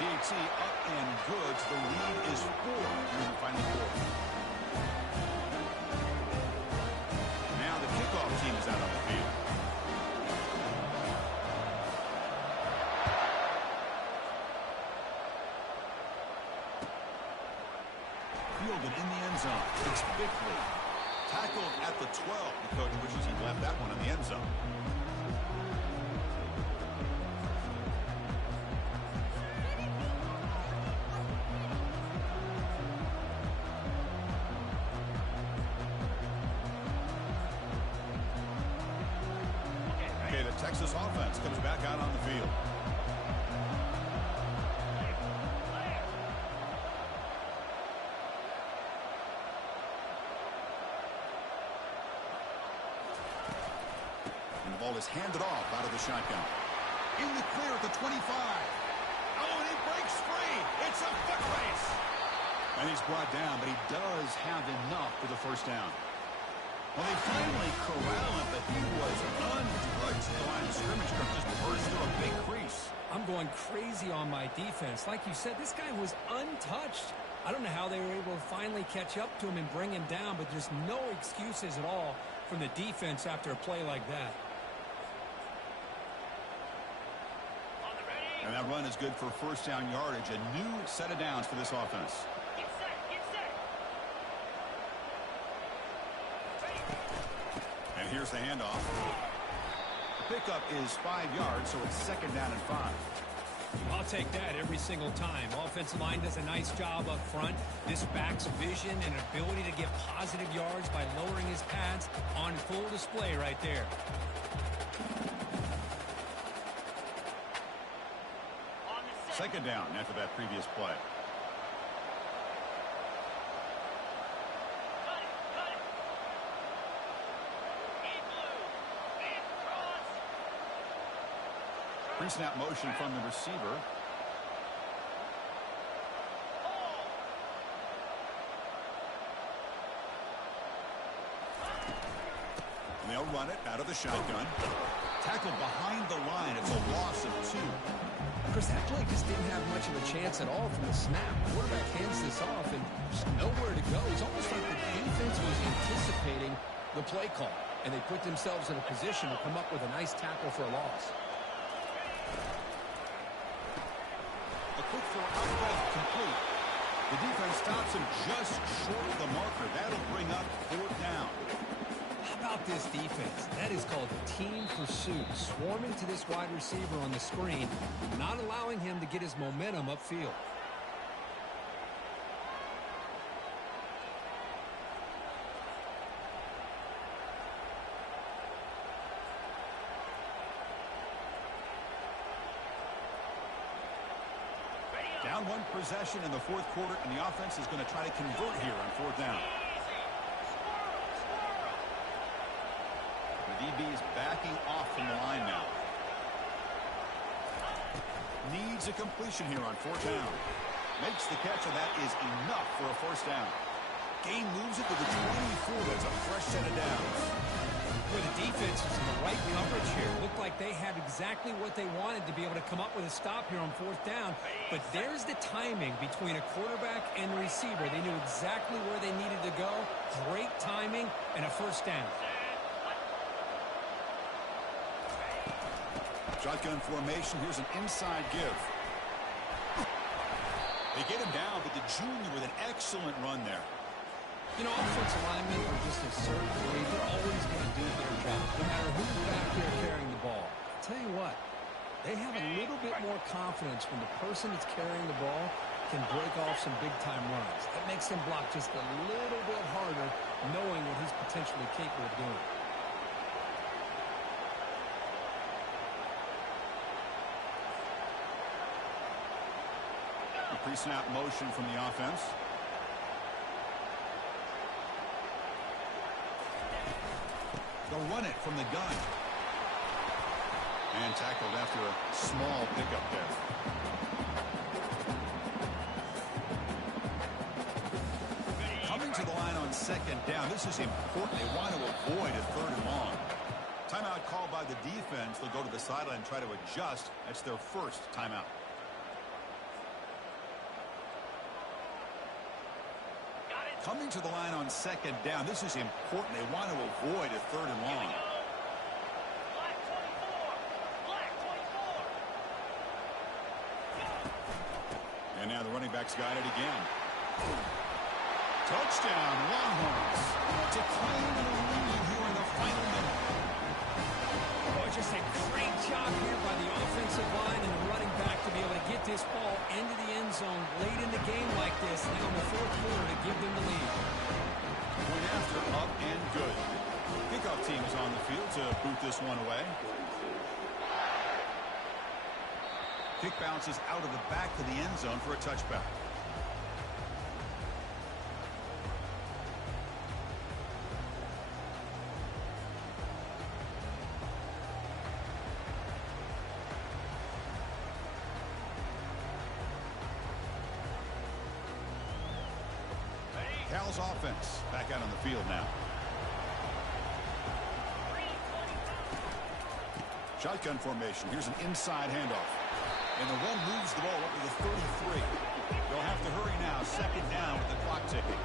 PAT up and good. So the lead is 4 in the final quarter. fielded in the end zone. It's Bickley. Tackled at the 12. The coach wishes he left that one in the end zone. Okay, the Texas offense comes back out on the field. And the ball is handed off out of the shotgun. In the clear at the 25. Oh, and he breaks free. It's a foot race. And he's brought down, but he does have enough for the first down. Well, they finally corral him, but he was untouched at the line of scrimmage. Just burst through a big crease. I'm going crazy on my defense. Like you said, this guy was untouched. I don't know how they were able to finally catch up to him and bring him down, but there's no excuses at all from the defense after a play like that. And that run is good for first down yardage. A new set of downs for this offense. Get set, get set. And here's the handoff. The pickup is 5 yards, so it's second down and 5. I'll take that every single time. Offensive line does a nice job up front. This back's vision and ability to get positive yards by lowering his pads on full display right there. On the set. Second down after that previous play. Cut it, cut it. In blue. And cross. Pre-snap motion from the receiver. Ball. And they'll run it out of the shotgun. Tackled behind the line. It's a loss of 2. Chris, that play just didn't have much of a chance at all from the snap. The quarterback hands this off and just nowhere to go. It's almost like the defense was anticipating the play call, and they put themselves in a position to come up with a nice tackle for a loss. A quick throw out right, complete. The defense stops him just short of the marker. That'll bring up fourth down. How about this defense? That is called team pursuit. Swarming to this wide receiver on the screen, not allowing him to get his momentum upfield. Down one possession in the fourth quarter, and the offense is going to try to convert here on fourth down. The DB is backing off from the line now. Needs a completion here on fourth down. Makes the catch, and that is enough for a first down. Gain moves it to the 24. That's a fresh set of downs. Well, the defense is in the right coverage here. Looked like they had exactly what they wanted to be able to come up with a stop here on fourth down. But there's the timing between a quarterback and the receiver. They knew exactly where they needed to go. Great timing and a first down. Shotgun formation. Here's an inside give. They get him down, but the junior with an excellent run there. You know, offensive linemen are just a certain way. They're always going to do their job, no matter who's back there carrying the ball. I'll tell you what, they have a little bit more confidence when the person that's carrying the ball can break off some big-time runs. That makes them block just a little bit harder, knowing what he's potentially capable of doing. A pre-snap motion from the offense. They'll run it from the gun. And tackled after a small pickup there. Coming to the line on second down. This is important. They want to avoid a third and long. Timeout called by the defense. They'll go to the sideline and try to adjust. That's their first timeout. Coming to the line on second down. This is important. They want to avoid a third and long. Black 24. Black 24. And now the running back's got it again. Touchdown, Longhorns. Declaring a lead here in the final minute. Oh, just a great job here by the offensive line and the running back to be able to get this ball into the end zone late in the game like this, now in the fourth quarter to give them the lead. Point after, up and good. Kickoff team is on the field to boot this one away. Kick bounces out of the back to the end zone for a touchback. Cal's offense back out on the field now. Shotgun formation. Here's an inside handoff. And the run moves the ball up to the 33. They'll have to hurry now. Second down with the clock ticking.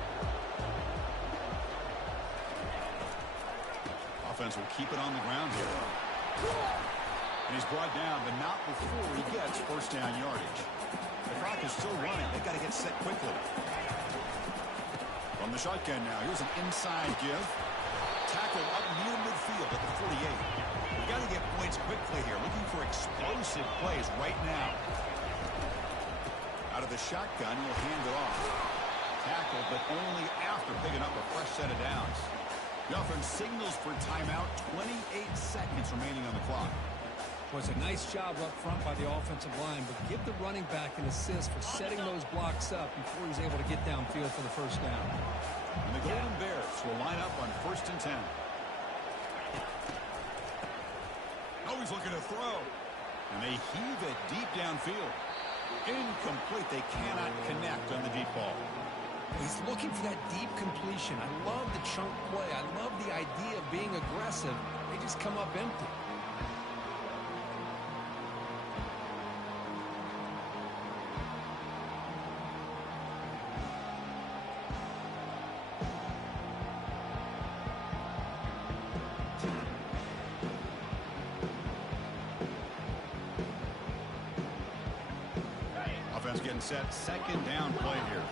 Offense will keep it on the ground here. And he's brought down, but not before he gets first down yardage. The clock is still running. They've got to get set quickly. From the shotgun now, here's an inside give. Tackle up near midfield at the 48. We got to get points quickly here. Looking for explosive plays right now. Out of the shotgun, he'll hand it off. Tackle, but only after picking up a fresh set of downs. The offense signals for timeout. 28 seconds remaining on the clock. Was a nice job up front by the offensive line, but give the running back an assist for setting those blocks up before he's able to get downfield for the first down. And the Golden Bears will line up on 1st and 10. Oh, he's looking to throw. And they heave it deep downfield. Incomplete. They cannot connect on the deep ball. He's looking for that deep completion. I love the chunk play. I love the idea of being aggressive. They just come up empty. Offense getting set. Second down play here.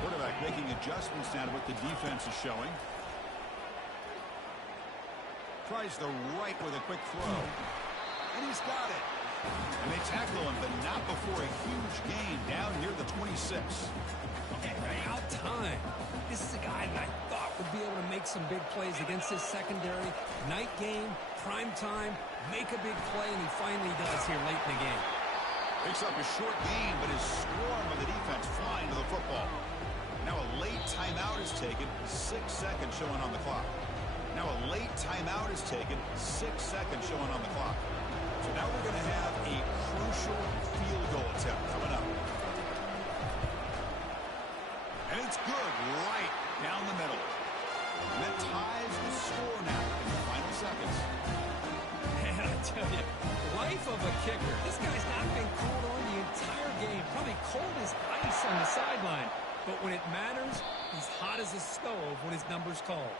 Quarterback making adjustments now to what the defense is showing. Tries the right with a quick throw. And he's got it. And they tackle him, but not before a huge gain down near the 26. About time. This is a guy that I thought would be able to make some big plays against this secondary. Night game, prime time, make a big play, and he finally does here late in the game. Picks up a short gain, but his swarm of the defense flying to the football. Now a late timeout is taken. 6 seconds showing on the clock. Now a late timeout is taken. 6 seconds showing on the clock. So now we're going to have a crucial field goal attempt coming up. And it's good right down the middle. And that ties the score now in the final seconds. Man, I tell you, life of a kicker. This guy's not been called on the entire game. Probably cold as ice on the sideline. But when it matters, he's hot as a stove when his number's called.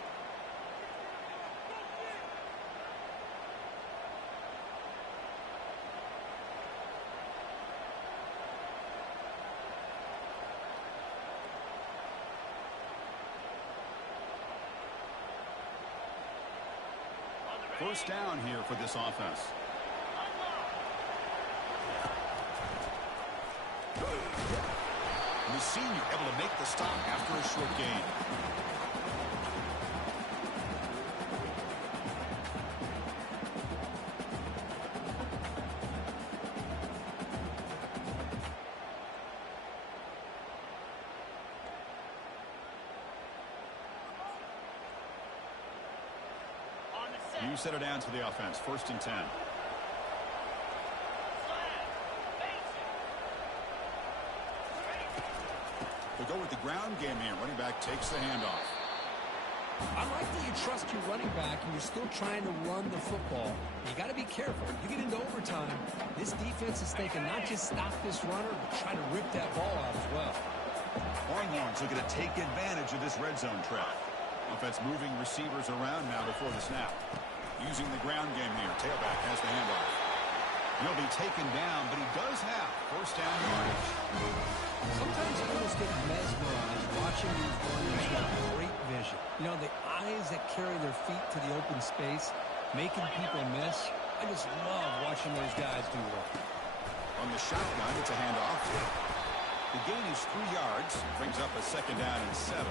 First down here for this offense. And the senior able to make the stop after a short gain. You set it down to the offense. 1st and 10. They'll go with the ground game here. Running back takes the handoff. I like that you trust your running back and you're still trying to run the football. You got to be careful. You get into overtime, this defense is thinking not just stop this runner, but try to rip that ball out as well. Longhorns looking to take advantage of this red zone trap. Offense moving receivers around now before the snap. Using the ground game here. Tailback has the handoff. He'll be taken down, but he does have first down yardage. Sometimes you almost get watching these runners with great vision. You know, the eyes that carry their feet to the open space, making people miss. I just love watching those guys do work. On the shotgun, it's a handoff. The gain is 3 yards. Brings up a second down and 7.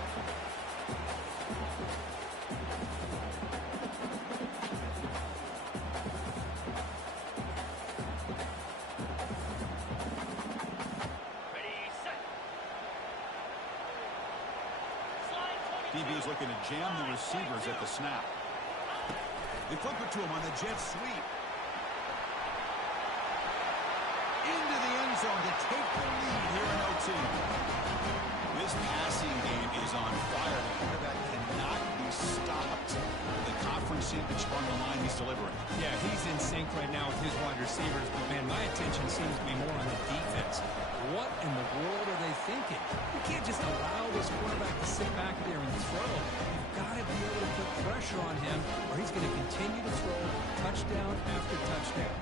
DB's looking to jam the receivers at the snap. They flip it to him on the jet sweep. Into the end zone to take the lead here in OT. This passing game is on fire. The quarterback cannot be stopped. The conference championship on the line he's delivering. Yeah, he's in sync right now with his wide receivers, but man, my attention seems to be more on the defense. What in the world are they thinking? You can't just allow this quarterback to sit back there and throw. You've got to be able to put pressure on him, or he's going to continue to throw touchdown after touchdown.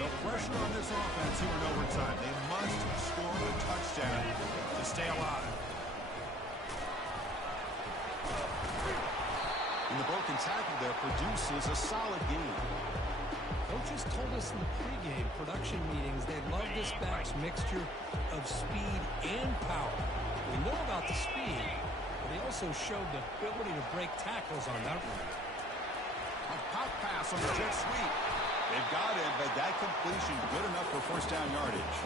So pressure on this offense here in overtime. They must score a touchdown to stay alive. And the broken tackle there produces a solid game. Coaches told us in the pregame production meetings they love this back's mixture of speed and power. We know about the speed, but he also showed the ability to break tackles on that run. A pop pass on the jet sweep. They've got it, but that completion good enough for first down yardage.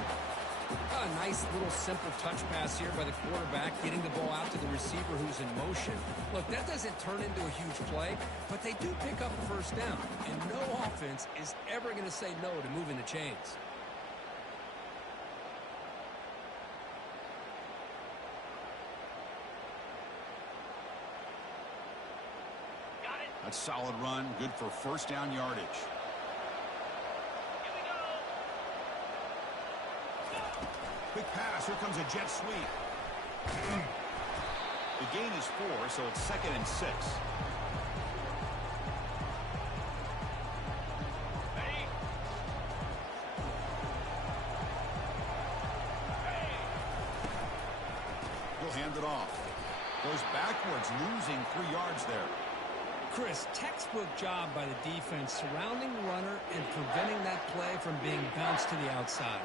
A nice little simple touch pass here by the quarterback, getting the ball out to the receiver who's in motion. Look, that doesn't turn into a huge play, but they do pick up a first down, and no offense is ever going to say no to moving the chains. Got it. A solid run, good for first down yardage. Quick pass, here comes a jet sweep. The gain is 4, so it's 2nd and 6. Ready? He'll hand it off. Goes backwards, losing 3 yards there. Chris, textbook job by the defense surrounding the runner and preventing that play from being bounced to the outside.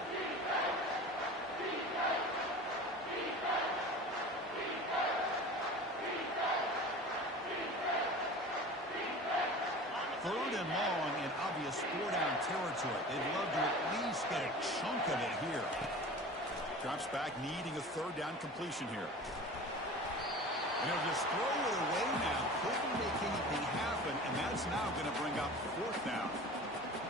Third and long in obvious 4-down territory. They'd love to at least get a chunk of it here. Drops back, needing a third down completion here. And they'll just throw it away now. Couldn't make anything happen, and that's now going to bring up 4th down.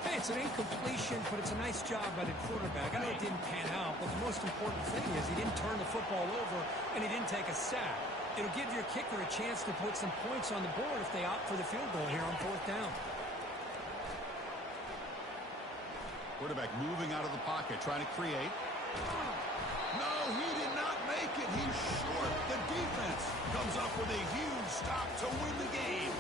Hey, it's an incompletion, but it's a nice job by the quarterback. I know it didn't pan out, but the most important thing is he didn't turn the football over, and he didn't take a sack. It'll give your kicker a chance to put some points on the board if they opt for the field goal here on 4th down. Quarterback moving out of the pocket, trying to create. No, he did not make it. He's short. The defense comes up with a huge stop to win the game.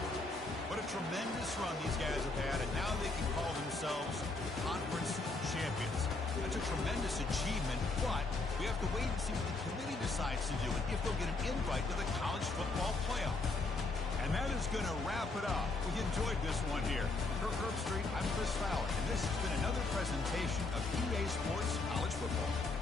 What a tremendous run these guys have had, and now they can call themselves conference champions. That's a tremendous achievement, but we have to wait and see what the committee decides to do and if they'll get an invite to the college football playoff. And that is going to wrap it up. We enjoyed this one here. For Herb Street, I'm Chris Fowler, and this has been another presentation of EA Sports College Football.